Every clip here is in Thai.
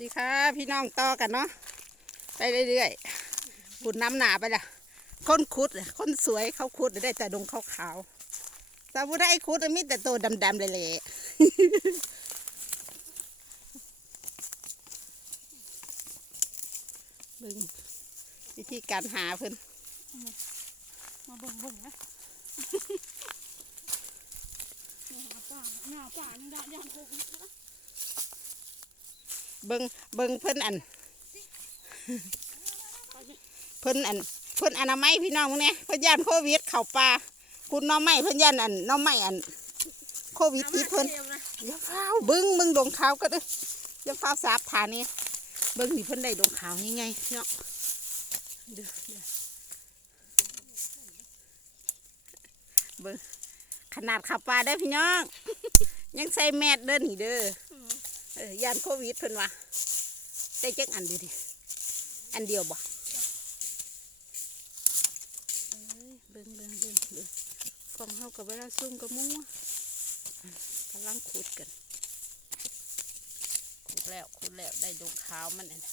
ดีค่ะพี่น้องต่อกันเนาะไปเรื่อยๆขุดน้ำหนาไปละคนขุดคนสวยเขาขุดได้แต่ดงขาวๆสาวูได้ขุดมีแต่ตัวดำๆเลยแหละบึงวิธีการหาเพิ่นมาบิ่งบิ่งนะหน้าป่าหน้าป่านี่ได้ยังควิดนะ เบิงเบิงเพิ่นอัน เพิ่นอัน เพิ่นอนามัยพี่น้องมึงเนี่ยเพิ่นย่านโควิดเข้าป่าคุณน้องไม้เพิ่นย่านอันน้องไม้อัน โควิดติดเพิ่นอย่าฟ้าวเบิ้งเบิ้งดงขาวก็ด้ออย่าฟ้าวสาบฐานี่เบิ้งนี่เพิ่นได้ดงขาวยังไงเนาะเด้อเด้อเบิ้งขนาดขับปลาได้พี่น้อง ยังใส่แมสเด้อนี่เด้อ เออยานโควิดเพิ่นว่าได้จักอันเดียวดิอันเดียวบ่เบิ้งเบิ้งเบิ้งเบิ้งกล่องเฮากับเวลาซุ่มกับมัวกำลังขุดกันขุดแล้วขุดแล้วได้ดงขาวมันน่ะ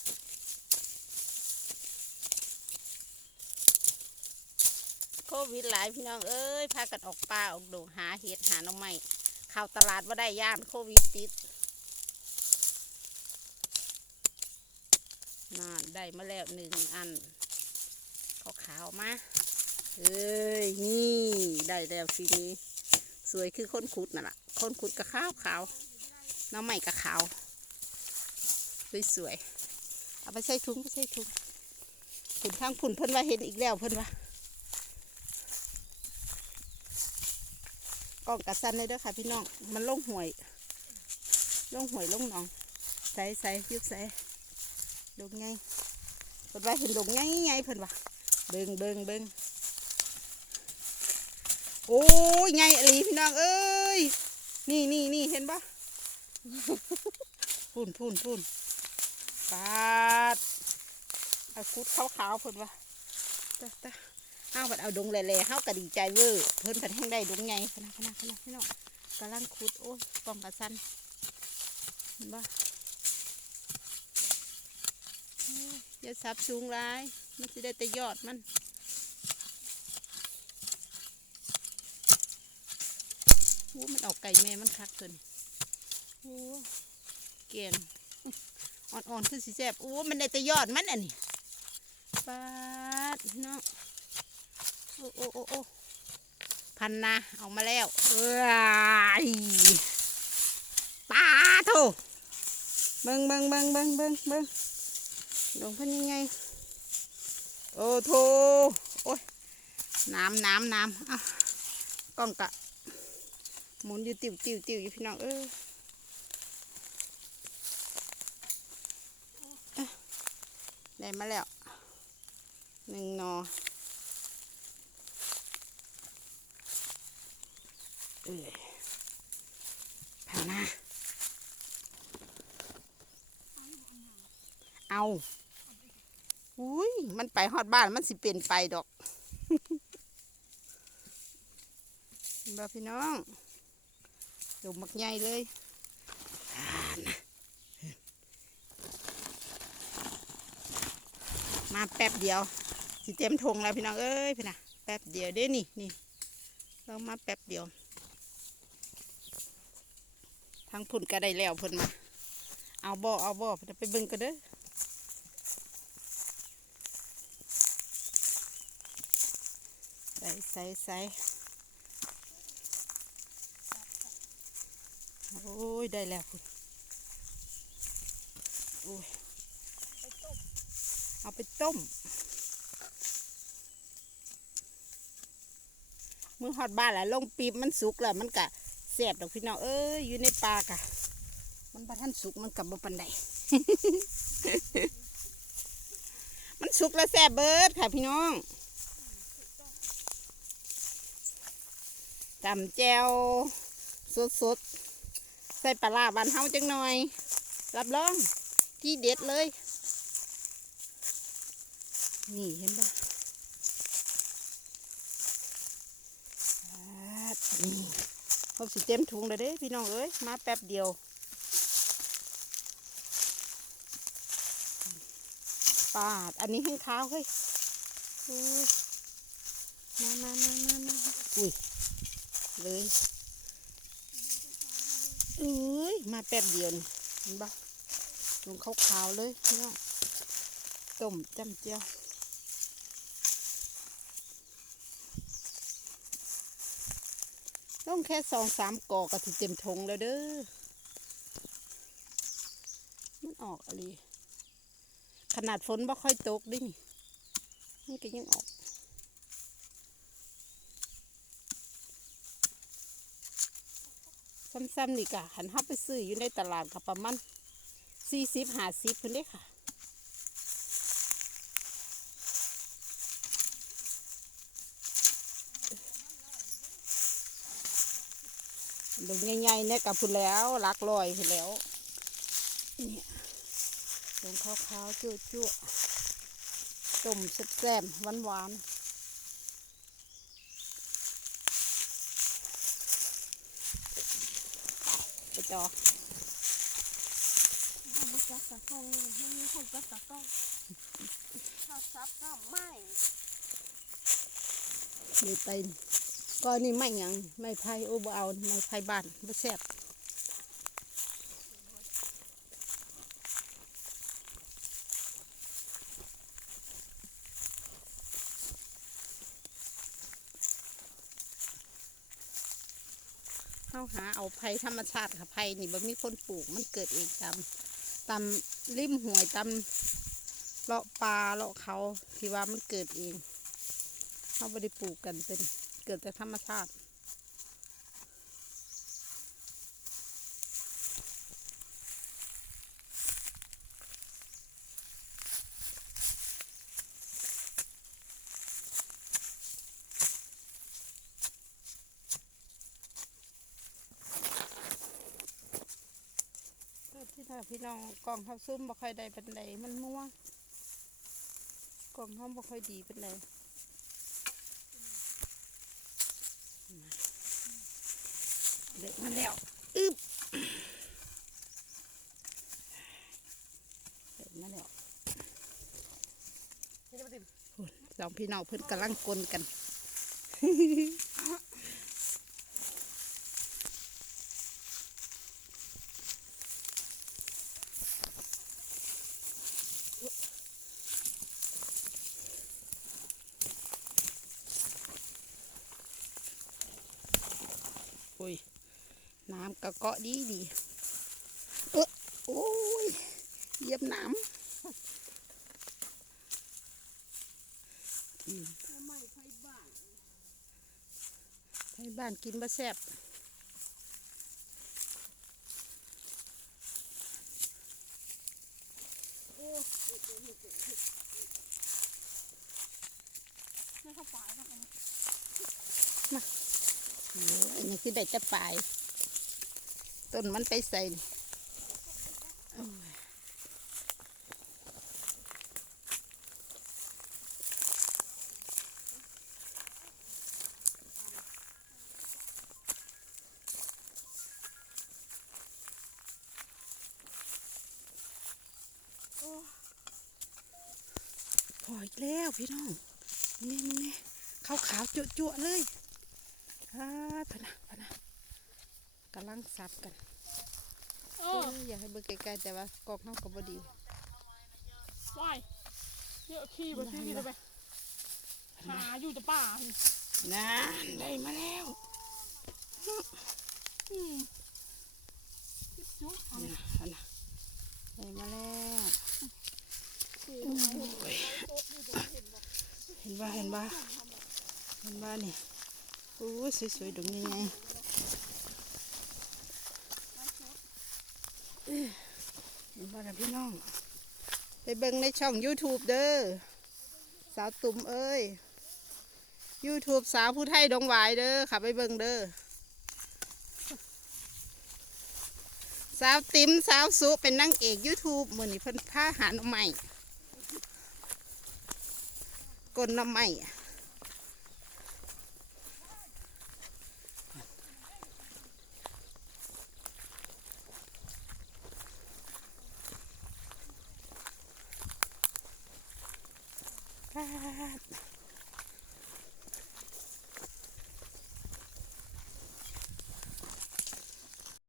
โควิดหลายพี่น้องเอ้ยพากันออกป่าออกดงหาเห็ดหาหน่อไม้ข้าวตลาดว่าได้ย่านโควิดติด น่าได้มาแล้วหนึ่งอันขาวขาวมาเอ้ยนี่ได้แล้วทีนี้ สวยคือค้นขุดน่ะล่ะค้นขุดกะข้าวขาวน้ำใหม่กะขาวสวยสวยๆเอาไปใส่ถุงไปใส่ถุงผุนทางผุนเพิ่นว่าเห็นอีกแล้วเพิ่นว่ากล้องกระสันเลยเด้อค่ะพี่น้อง มันลงห่วย ลงห่วยลงหนอง ใส่ใส่ยึกใส่ ดงไงเพิ่นว่าเห็นดงไงไงเพิ่นว่าเบิงเบิงเบิงโอ้ยไงอลีพี่น้องเอ้ยนี่นี่นี่เห็นปะพูนพูนพูนปาดเอาคุดขาวขาวๆเพิ่นวะตะตะเอาผัดเอาดงแหล่ๆเฮากะดีใจเวอร์เพิ่นผัดแห้งได้ดงไงขนาดขนาดขนาดพี่น้องกำลังคุดโอ้ยกล่องกระสันเห็นปะโอ้ยอย่าสับสูงไราย มันจะได้แต่ยอดมันโอ้มันออกไก่แม่มันคักเกินโอ้เกลียนอ่อนๆคือสีแสบโอ้มันได้แต่ยอดมันอันนี้ปาดพี่น้องโอ้โอ้โอ้โอ้พันนาเออกมาแล้วเอ้ยปาโถเบิงเบิงเบิงเบิงเบิ่งเบิง ลงเพันยังไงโอ้โถโอ้ยน้ำน้ำน้ำอะกล้องกะ หมุนอยู่ติวติวติวอยู่พี่น้องเอออะได้มาแล้วหนึ่งหนอเออผ่านนะเอา อุ้ยมันไปฮอดบ้านมันสิเปลี่ยนไปดอกบ่พี่น้องดมมักใหญ่เลยมาแป๊บเดียวสิเต็มทงแล้วพี่น้องเอ้ยพี่นะแป๊บเดียวเด้นี่นี่เรามาแป๊บเดียวทางพุ่นก็ได้แล้วเพุ่นมาเอาบ่อเอาบ่อไปเบิ่งกันเด้อ ส่ใส่ใส่โอ้ย ได้แล้วคุณโอ้ยเอาไปต้ม มือหอดบ้านแล้วลงปีบมันสุกแล้ว มันกะแสบดอกพี่น้องเอ้ยอยู่ในปากะมันบ่ทันสุกมันกับบปันใดมันสุกแล้วแสบเบิดค่ะพี่น้อง จำแจวสดๆใส่ปลาบานเฮาจังหน่อย รับรองที่เด็ดเลย นี่เห็นปะนี่ครบสิเต็มถุงเลยเด้พี่น้องเอ้ยมาแป๊บเดียวปาด อันนี้แห้งขาวเฮ้ยอุ้ยมามามามามาอุ้ย เลยเอ้ยมาแป๊บเดียวนี่เห็นปะลงขาวๆเลยพี่น้องต้มจำเจียวต้องแค่สองสามกอกก็ถึเต็มทงแล้วเด้อ มันออกอะไรขนาดฝนบ่ค่อยตกดินี่มันก็ยังออก ซ้ำๆนี่กะหันห้าไปซื้ออยู่ในตลาดกับประมาณสี่สิบห้าสิบคนเด้ค่ะ ดงใหญ่ๆเนี่ยกับพุ่นแล้วหลักลอยพุ่นแล้วเนี่ยดงขาวๆจุ่ๆต้มแซ่บๆหวานๆ ไปต่อเอามาจับตะกร้องเลยให้มีคนจับตะกร้องถ้าซับก็ไม่นี่ไปก็นี่ไม่หยังไม่ไผ่โอ้บ่เอาไม่ไผ่บ้านบ่แซ่บ หาเอาไผ่ธรรมชาติค่ะไผ่นี่บ่มีคนปลูกมันเกิดเองตามตามริมห่วยตามเลาะปลาเลาะเขาที่ว่ามันเกิดเองเขาไม่ได้ปลูกกันเป็นเกิดจากธรรมชาติ ที่ถ้า พี่น้องกล่องเขาซุ่มบ่ค่อยได้เป็นไดมันม่วงกล่องเขาบ่ค่อยดีเป็นไดเด็กมาแล้วอึ๊บเด็กมาแล้วโอ้ยสองพี่น้องเพิ่นกำลังกลนกัน โอ้ย น้ำกระ เกาะดีดีเออโอ้ยเหยียบน้ไม่ไฟบ้านำให้บ้านกินบะแซบโอ้ไม่เข้าป่าแล้วกันโอ้ยอันนี้คือได้จะปลาย ต้นมันไปใส่ผ่อยโอ้พออีกแล้วพี่น้องนี่นี่นี่ขาวขาวจุจุๆเลยอ่าพนะพนะ กำลังสับกันเอเออออยากให้เบิ่งไกลๆแต่ว่ากอกน้ำก็บ่ดีวายเยอะขี้ไปขี้เลยไปหาอยู่แต่ป่านั่นได้มาแล้วอืมคิดจุ๊เอานะอันนะได้มาแล้วคือโอ้ยเห็นว่าเห็นว่าเห็นว่านี่โอ้ยสวยๆดงยังไง เห็นว่ล่ะพี่น้อง ไปเบิ่งในช่อง YouTube เด้อ สาวตุ่มเอ้ย YouTube สาวผู้ไทยดงหวายเด้อขับไปเบิ่งเด้อ สาวติ๋มสาวสุเป็นนางเอก YouTube มือนี้เพิ่นพาหาหน่อใหม่กลหน่อใหม่ ปาด